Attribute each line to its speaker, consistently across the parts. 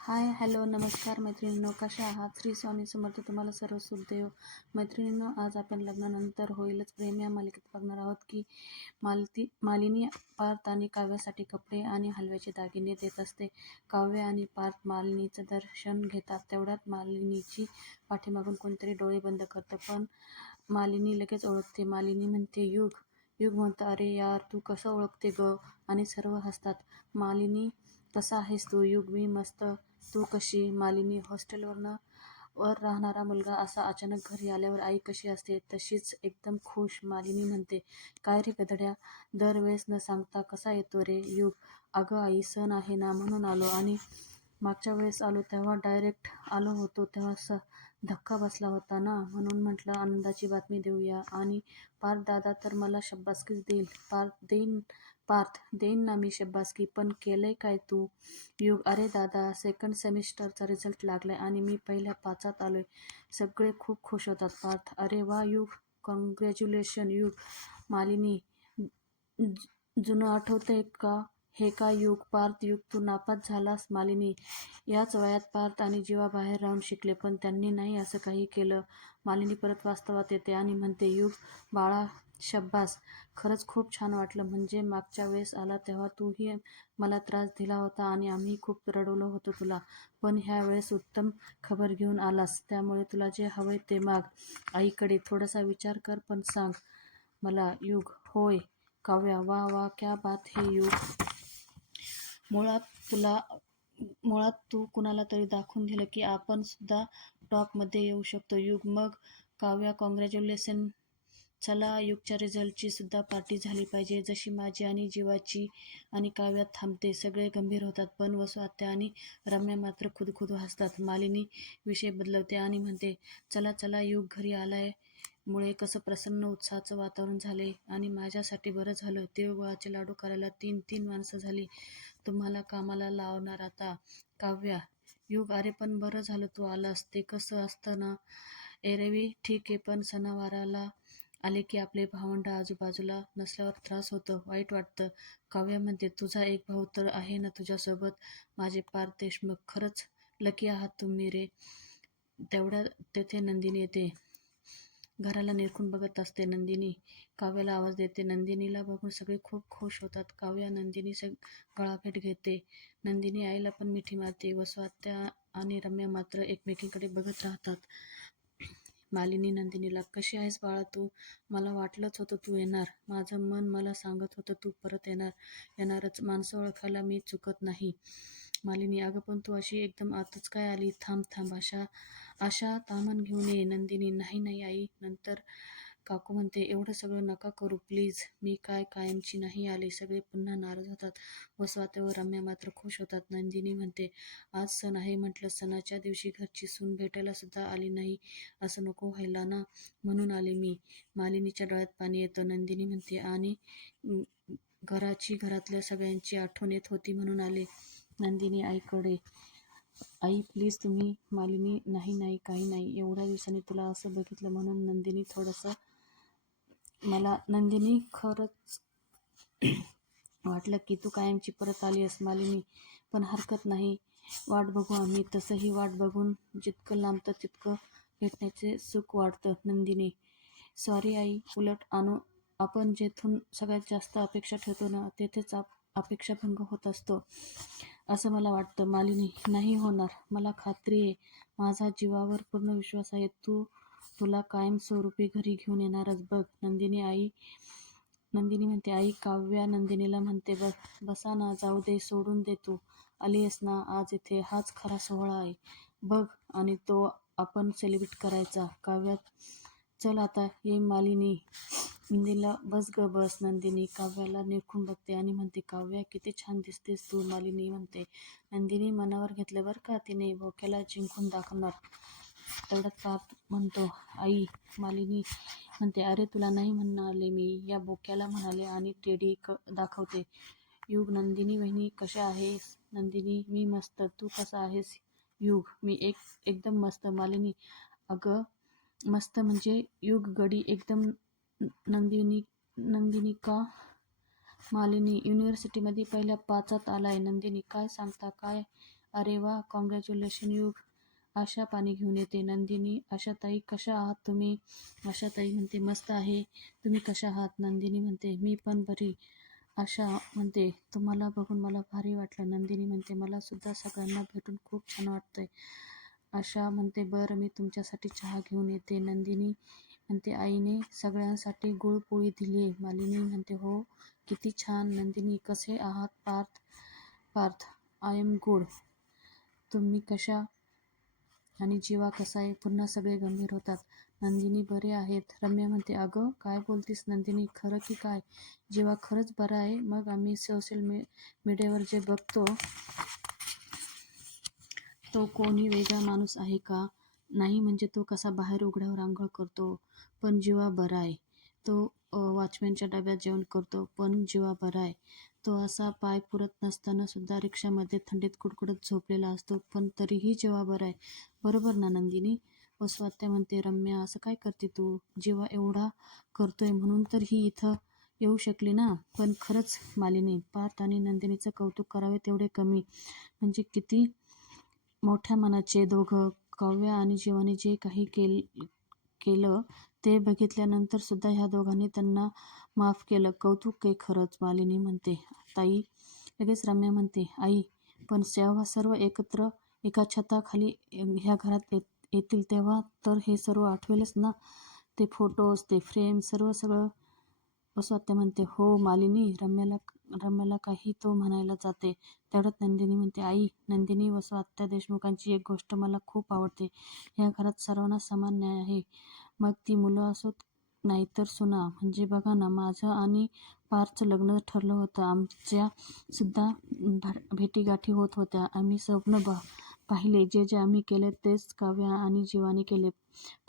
Speaker 1: Hi hello नमस्कार मैत्रिणींनो कशा आहात? श्री स्वामी समर्थ तुम्हाला सर्व सुखदेव मैत्रिणींनो आज आपण लग्नानंतर होईलच प्रेम. या मालिकेत बघणार आहोत की मालती मालिनी पार्थ आणि काव्यासाठी कपडे आणि हलव्याचे दागिने देत असते. काव्य आणि पार्थ मालिनीचं दर्शन घेतात. तेवढ्यात मालिनीची पाठीमागून कोणतरी डोळे बंद करतं. पण मालिनी लगेच ओळखते. मालिनी म्हणते युग युग म्हणतं अरे यार तू कसं ओळखते ग? आणि सर्व हसतात. मालिनी कसा आहेस तू युग मी मस्त तू कशी मालिनी हॉस्टेलवरनं वर राहणारा मुलगा असा अचानक घरी आल्यावर आई कशी असते? तशीच एकदम खुश मालिनी म्हणते. काय रे गधड्या? दरवेळेस न सांगता कसा येतो रे युग? अगं आई सण आहे ना म्हणून आलो आणि मागच्या वेळेस आलो तेव्हा डायरेक्ट आलो होतो. तेव्हा स धक्का बसला होता ना? म्हणून म्हटलं आनंदाची बातमी देऊया. आणि पार दादा तर मला शब्बासकीच देईल. पार देईन पार्थ देईन ना मी शब्बासकी पण केलंय काय तू? युग अरे दादा सेकंड सेमिस्टरचा रिझल्ट लागलाय आणि मी पहिल्या पाचात आलोय. सगळे खूप खुश होतात. पार्थ अरे वा युग कॉंग्रॅच्युलेशन युग. मालिनी जु- जुनं आठवतंय का? हे का युग पार्थ युग तू नापास झालास मालिनी? याच वयात पार्थ आणि जीवा बाहेर राहून शिकले पण त्यांनी नाही असं काही केलं. मालिनी परत वास्तवात येते आणि म्हणते युग बाळा शब्बास खरंच खूप छान वाटलं. म्हणजे मागच्या वेळेस आला तेव्हा तूही मला त्रास दिला होता आणि आम्ही खूप रडवलं होतो तुला. पण ह्या वेळेस उत्तम खबर घेऊन आलास. त्यामुळे तुला जे हवंय ते माग. आईकडे थोडासा विचार कर पण सांग मला युग होय काव्या वा वा क्या बात हे युग. मुळात तुला मुळात तू कुणाला तरी दाखवून दिलं की आपण सुद्धा टॉपमध्ये येऊ शकतो. युग मग काव्या कॉंग्रॅच्युलेशन चला युगच्या रिझल्टची सुद्धा पार्टी झाली पाहिजे. जशी माझी आणि जीवाची आणि काव्यात थांबते सगळे गंभीर होतात. पण वसू आत्या आणि रम्या मात्र खुदखुद हसतात. मालिनी विषय बदलवते आणि म्हणते चला चला युग घरी आलाय. मुळे कसं प्रसन्न उत्साहाचं वातावरण झाले. आणि माझ्यासाठी बरं झालं. तिळगुळाचे लाडू करायला तीन तीन माणसं झाली. तुम्हाला कामाला लावणार आता? काव्या युग अरे पण बरं झालं तू आलास. ते कसं असतं ना? एरवी ठीक आहे पण सणावाराला आले की आपले भावंड आजूबाजूला नसल्यावर त्रास होतो वाईट वाटतं. काव्या म्हणते तुझा एक भाऊ तर आहे ना तुझ्यासोबत? माझे पार देशमुख खरंच लकी आहात तुम्ही रे. तेवढ्या तेथे नंदिनी येते. घराला निरखून बघत असते नंदिनी. काव्याला आवाज देते नंदिनीला बघून सगळे खूप खुश होतात काव्या नंदिनी सग गळाभेट घेते. नंदिनी आईला पण मिठी मारते. वसू आणि रम्या मात्र एकमेकींकडे बघत राहतात. मालिनी नंदिनीला कशी आहेस बाळा तू? मला वाटलंच होतं तू येणार. माझं मन मला सांगत होतं तू परत येणार. येणारच. माणसं ओळखायला मी चुकत नाही. मालिनी अगं पण तू अशी एकदम आतच काय आली? थांब थांब अशा अशा तामण घेऊन ये. नंदिनी नाही नाही आई. नंतर काकू म्हणते एवढं सगळं नका करू प्लीज. मी काय कायमची नाही आले. सगळे पुन्हा नाराज होतात. व स्वात्यावर रम्या मात्र खुश होतात. नंदिनी म्हणते आज सण आहे म्हटलं सणाच्या दिवशी घरची सून भेटायला सुद्धा आली नाही. असं नको व्हायला ना म्हणून आले मी. मालिनीच्या डोळ्यात पाणी येतं. नंदिनी म्हणते आणि घराची घरातल्या सगळ्यांची आठवण येत होती म्हणून आले. नंदिनी आईकडे आई प्लीज तुम्ही मालिनी नाही नाही काही नाही एवढ्या दिवसांनी तुला असं बघितलं म्हणून नंदिनी थोडंसं मला नंदिनी खरंच वाटलं की तू कायमची परत आली आहेस मालिनी पण हरकत नाही. वाट बघू आम्ही तसंही वाट बघून जितकं लांबतं तितकं भेटण्याचे सुख वाटतं नंदिनी. सॉरी आई उलट आणू आपण जेथून सगळ्यात जास्त अपेक्षा ठेवतो ना तेथेच आप अपेक्षाभंग होत असतो. असं मला वाटतं. मालिनी नाही होणार. मला खात्री आहे. माझा जीवावर पूर्ण विश्वास आहे. तू तुला कायमस्वरूपी घरी घेऊन येणारच. बघ नंदिनी आई नंदिनी म्हणते आई काव्या नंदिनीला म्हणते बघ बसा ना जाऊ दे सोडून दे तू. आली आहेस ना आज इथे. हाच खरा सोहळा आहे. बघ आणि तो आपण सेलिब्रेट करायचा. काव्यात चल आता ये मालिनी. नंदीला बस ग बस नंदिनी. काव्याला निरखून बघते आणि म्हणते काव्या किती छान दिसतेस तू मालिनी म्हणते. नंदिनी मनावर घेतले बरं का तिने बोक्याला जिंकून दाखवणार. तेवढ्यात पाप म्हणतो आई मालिनी म्हणते अरे तुला नाही म्हणाले मी. या बोक्याला म्हणाले आणि टेडी क दाखवते. युग नंदिनी वहिनी कशा आहेस? नंदिनी मी मस्त. तू कसा आहेस? युग मी एक एकदम मस्त. मालिनी अगं मस्त म्हणजे युग गडी एकदम नंदिनी नंदिनी का मालिनी युनिव्हर्सिटीमध्ये पहिल्या पाचात आलाय. नंदिनी काय सांगता? काय? अरे वा कॉंग्रॅच्युलेशन यू आशा पाणी घेऊन येते. नंदिनी आशाताई कशा आहात तुम्ही? आशाताई म्हणते मस्त आहे. तुम्ही कशा आहात? नंदिनी म्हणते मी पण बरी. आशा म्हणते तुम्हाला बघून मला भारी वाटलं. नंदिनी म्हणते मला सुद्धा सगळ्यांना भेटून खूप छान वाटतंय. आशा म्हणते बरं मी तुमच्यासाठी चहा घेऊन येते. नंदिनी म्हणते आईने सगळ्यांसाठी गुळपोळी दिली आहे मालिनी म्हणते हो किती छान नंदिनी कसे आहात Parth? Parth I am good तुम्ही कशा? आणि जीवा कसा आहे? पुन्हा सगळे गंभीर होतात. नंदिनी बरे आहेत. रम्या म्हणते अगं काय बोलतीस नंदिनी? खरं की काय? जीवा खरंच बरा आहे. मग आम्ही सोशल मी मीडियावर जे बघतो तो कोणी वेगळा माणूस आहे का? नाही म्हणजे तो कसा बाहेर उघड्यावर आंघोळ करतो पण जीवा बरा आहे. तो वॉचमॅनच्या डब्यात जेवण करतो पण जीवा बरा आहे. तो असा पाय पुरत नसताना सुद्धा रिक्षामध्ये थंडीत कुडकुडत झोपलेला असतो पण तरीही जेव्हा बरा आहे. बरोबर ना नंदिनी? व म्हणते रम्या असं काय करते तू? जेव्हा एवढा करतोय म्हणून तर ही इथं येऊ शकली ना? पण खरंच मालिनी पार्थ आणि नंदिनीचं कौतुक करावे तेवढे कमी. म्हणजे किती मोठ्या मनाचे दोघं काव्य आणि जीवाने जे काही केल केलं ते बघितल्यानंतर सुद्धा ह्या दोघांनी त्यांना माफ केलं. कौतुक आहे खरंच मालिनी म्हणते. ताई लगेच रम्या म्हणते आई पण जेव्हा सर्व एकत्र एका छताखाली ह्या घरात येत येतील तेव्हा तर हे सर्व आठवेलच ना? ते फोटोज ते फ्रेम सर्व सगळं असं आत्या म्हणते हो मालिनी रम्याला रम्याला काही तो म्हणायला जाते. तेवढ्यात नंदिनी म्हणते आई नंदिनी व आत्या देशमुखांची एक गोष्ट मला खूप आवडते. ह्या घरात सर्वांना समान न्याय आहे. मग ती मुलं असोत? नाहीतर सुना. म्हणजे बघा ना माझं आणि पारचं लग्न ठरलं होतं. आमच्या सुद्धा भेटीगाठी होत होत्या. आम्ही स्वप्न बा पाहिले. जे जे आम्ही केले तेच काव्या आणि जीवाने केले.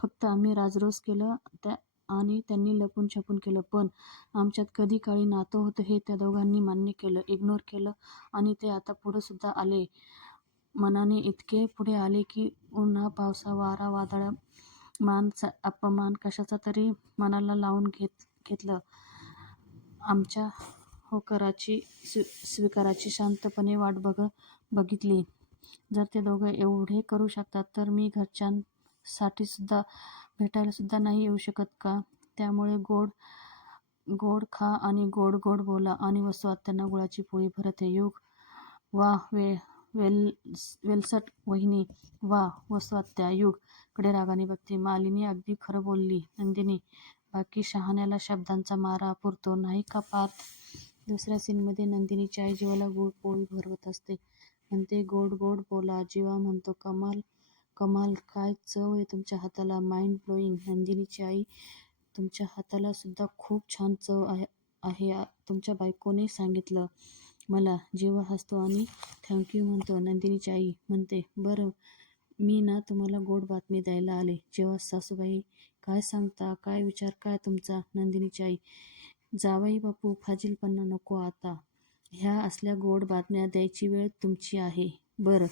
Speaker 1: फक्त आम्ही राजरोस केलं त्या आणि त्यांनी लपून छपून केलं. पण आमच्यात कधी काळी नातं होतं हे त्या दोघांनी मान्य केलं इग्नोर केलं आणि ते आता पुढं सुद्धा आले. मनाने इतके पुढे आले की उन्हा पावसा वारा वादळ मान अपमान कशाचा तरी मनाला लावून घेत घेतलं. आमच्या होकाराची स्वी स्वीकाराची शांतपणे वाट बघ बघितली. जर ते दोघं एवढे करू शकतात तर मी घरच्यांसाठीसुद्धा भेटायलासुद्धा भेटायला सुद्धा नाही येऊ शकत का? त्यामुळे गोड गोड खा आणि गोड गोड बोला आणि वसवात त्यांना गुळाची पोळी भरत आहे. युग वा वे वेल वेलसट वहिनी वा वसवात्या युगकडे रागाने बघते. मालिनी अगदी खरं बोलली. नंदिनी बाकी शहाण्याला शब्दांचा मारा पुरतो. नाही का पार्थ? दुसऱ्या सीनमध्ये नंदिनीची आई जीवाला गुळ पोळी भरवत असते. म्हणते गोड गोड बोला. जीवा म्हणतो कमाल. कमाल काय चव आहे तुमच्या हाताला माइंड ब्लोईंग नंदिनीची आई तुमच्या हाताला सुद्धा खूप छान चव आहे आहे तुमच्या बायकोने सांगितलं. मला जेव्हा हसतो आणि थँक्यू म्हणतो नंदिनीची आई म्हणते बरं मी ना तुम्हाला गोड बातमी द्यायला आले. जेव्हा सासूबाई काय सांगता काय विचार काय तुमचा? नंदिनीची आई जावाई बापू फाजीलपणा नको आता. ह्या असल्या गोड बातम्या द्यायची वेळ तुमची आहे. बरं.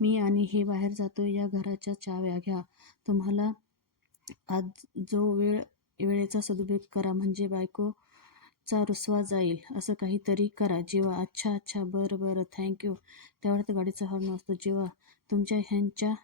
Speaker 1: मी आणि हे बाहेर जातो या घराच्या चाव्या घ्या. तुम्हाला आज जो वेळ वेळेचा सदुपयोग करा म्हणजे बायकोचा रुसवा जाईल. असं काहीतरी करा. जेव्हा अच्छा अच्छा बरं बरं थँक्यू तेवढ्यात गाडीचा हॉर्न असतो जेव्हा तुमच्या ह्यांच्या